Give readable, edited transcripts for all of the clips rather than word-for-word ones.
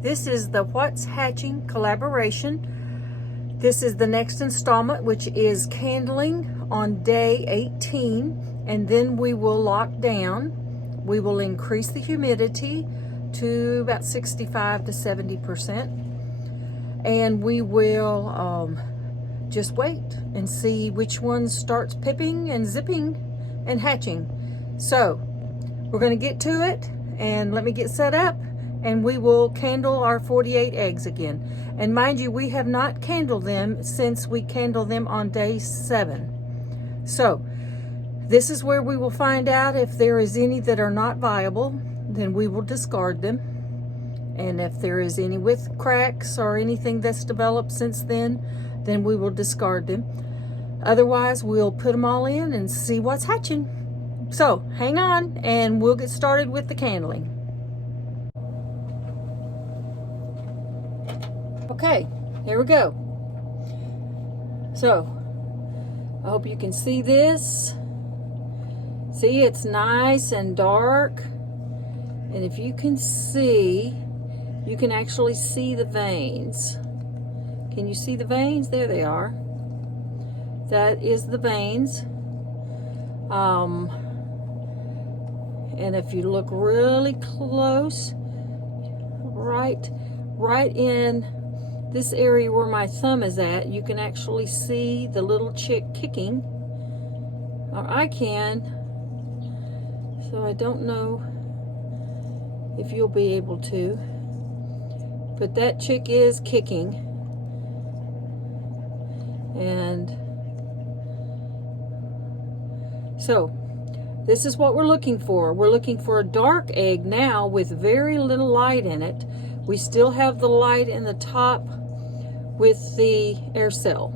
This is the What's Hatching collaboration. This is the next installment, which is candling on day 18, and then we will lock down. We will increase the humidity to about 65 to 70%, and we will just wait and see which one starts pipping and zipping and hatching. So we're going to get to it, and let me get set up, and we will candle our 48 eggs again. And mind you, we have not candled them since we candled them on day 7. So this is where we will find out if there is any that are not viable. Then we will discard them. And if there is any with cracks or anything that's developed since then we will discard them. Otherwise, we'll put them all in and see what's hatching. So hang on, and we'll get started with the candling. Okay, here we go. So I hope you can see this. See, it's nice and dark. And if you can see, you can actually see the veins. Can you see the veins? There they are. That is the veins. And if you look really close, right in this area where my thumb is at, you can actually see the little chick kicking. Or I can. So I don't know if you'll be able to. But that chick is kicking. And so this is what we're looking for. We're looking for a dark egg now with very little light in it. We still have the light in the top with the air cell.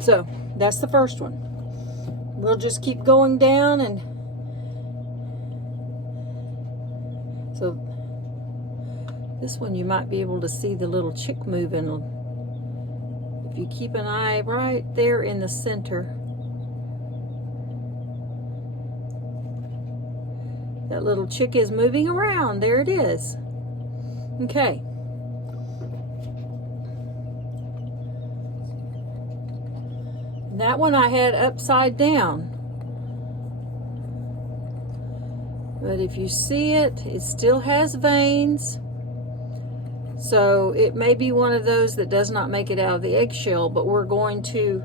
So that's the first one. We'll just keep going down, and so this one you might be able to see the little chick moving. If you keep an eye right there in the center, that little chick is moving around. There it is. Okay. That one I had upside down. But if you see it, it still has veins. So it may be one of those that does not make it out of the eggshell, but we're going to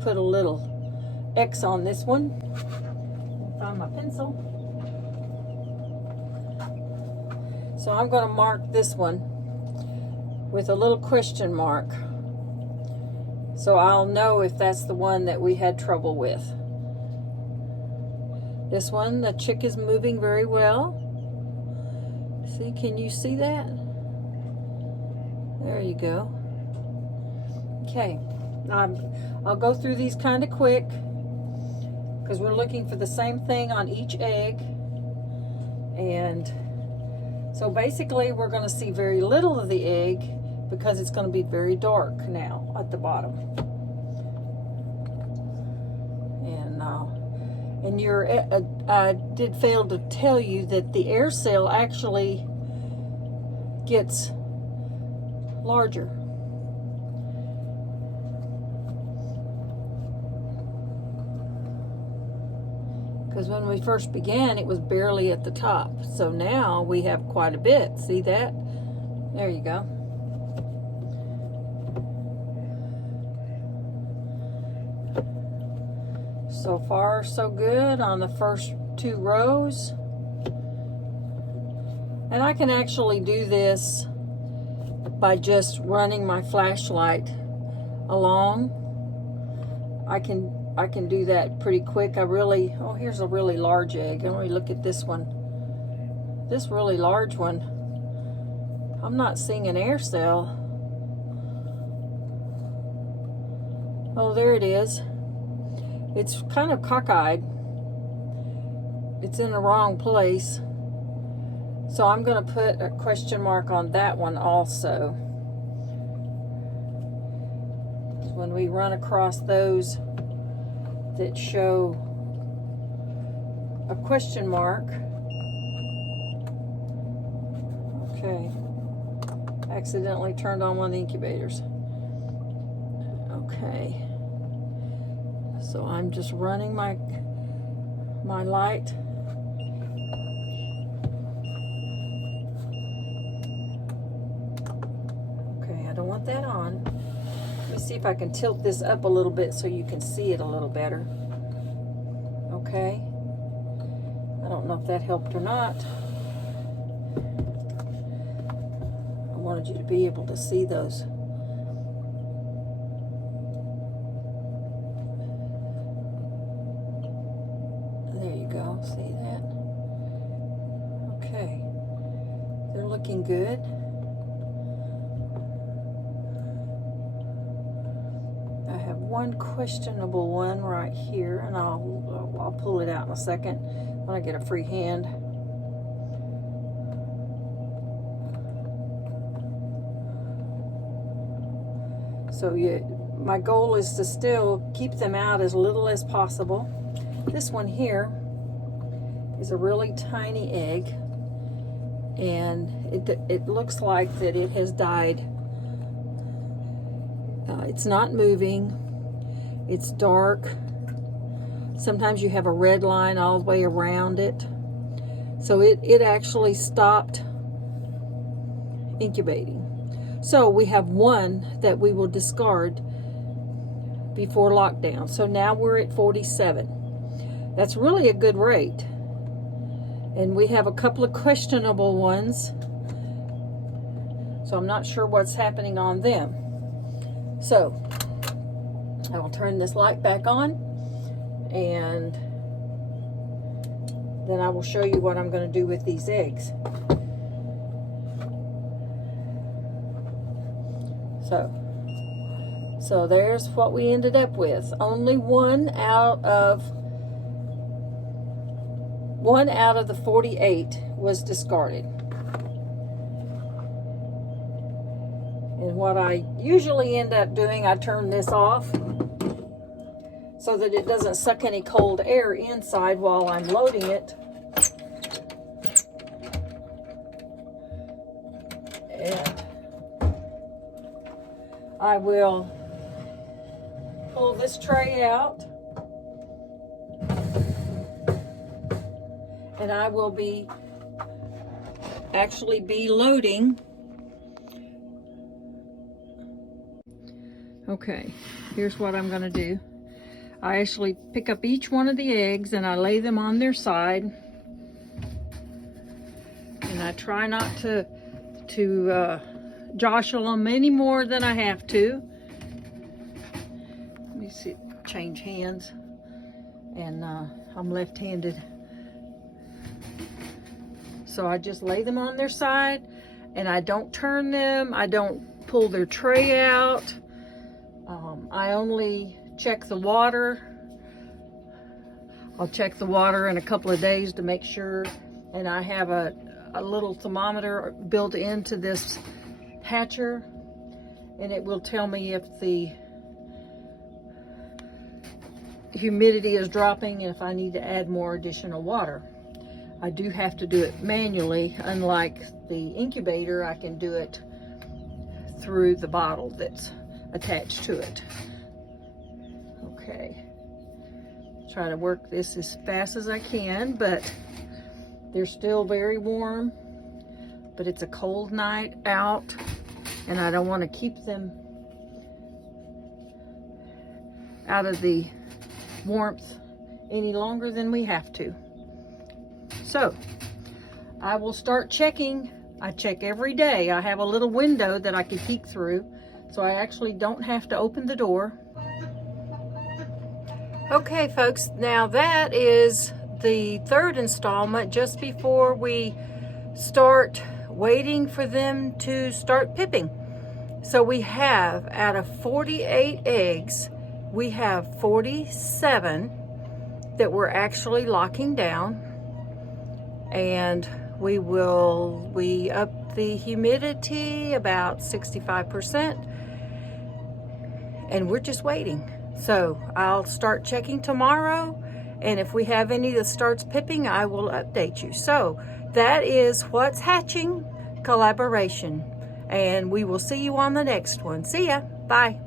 put a little X on this one. Find my pencil. So I'm going to mark this one with a little question mark, so I'll know if that's the one that we had trouble with. This one, the chick is moving very well. See, can you see that? There you go. Okay, I'll go through these kind of quick because we're looking for the same thing on each egg. And so basically we're going to see very little of the egg because it's going to be very dark now at the bottom. And I did fail to tell you that the air cell actually gets larger. Because when we first began, it was barely at the top. So now we have quite a bit. See that? There you go. So far, so good on the first 2 rows. And I can actually do this by just running my flashlight along. I can do that pretty quick. Oh, here's a really large egg. Let me look at this one. This really large one, I'm not seeing an air cell. Oh, there it is. It's kind of cockeyed. It's in the wrong place. So I'm going to put a question mark on that one also. When we run across those that show a question mark. Okay. Accidentally turned on one of the incubators. Okay. So I'm just running my light. Okay, I don't want that on. Let me see if I can tilt this up a little bit so you can see it a little better. Okay. I don't know if that helped or not. I wanted you to be able to see those. There you go. See that? Okay. They're looking good. I have one questionable one right here, and I'll pull it out in a second when I get a free hand. So my goal is to still keep them out as little as possible. This one here is a really tiny egg, and it looks like that it has died. It's not moving. It's dark. Sometimes you have a red line all the way around it. So it actually stopped incubating. So we have one that we will discard before lockdown. So now we're at 47. That's really a good rate. And we have a couple of questionable ones. So I'm not sure what's happening on them. So I will turn this light back on, and then I will show you what I'm going to do with these eggs. So there's what we ended up with. Only one out of the 48 was discarded. And what I usually end up doing, I turn this off so that it doesn't suck any cold air inside while I'm loading it. And I will pull this tray out, and I will actually be loading. Okay, here's what I'm going to do. I actually pick up each one of the eggs and I lay them on their side, and I try not to jostle them any more than I have to. Let me see, change hands, and I'm left-handed. So I just lay them on their side, and I don't turn them. I don't pull their tray out. I only check the water. I'll check the water in a couple of days to make sure, and I have a little thermometer built into this hatcher, and it will tell me if the humidity is dropping and if I need to add more additional water. I do have to do it manually. Unlike the incubator, I can do it through the bottle that's attached to it. Okay, try to work this as fast as I can, but they're still very warm. But it's a cold night out, and I don't want to keep them out of the warmth any longer than we have to. So I will start checking. I check every day. I have a little window that I can peek through, so I actually don't have to open the door. Okay, folks, now that is the third installment, just before we start waiting for them to start pipping. So we have, out of 48 eggs, we have 47 that we're actually locking down, and we up the humidity about 65%, and we're just waiting. So I'll start checking tomorrow, And if we have any that starts pipping, I will update you. So that is what's hatching collaboration. And we will see you on the next one. See ya. Bye.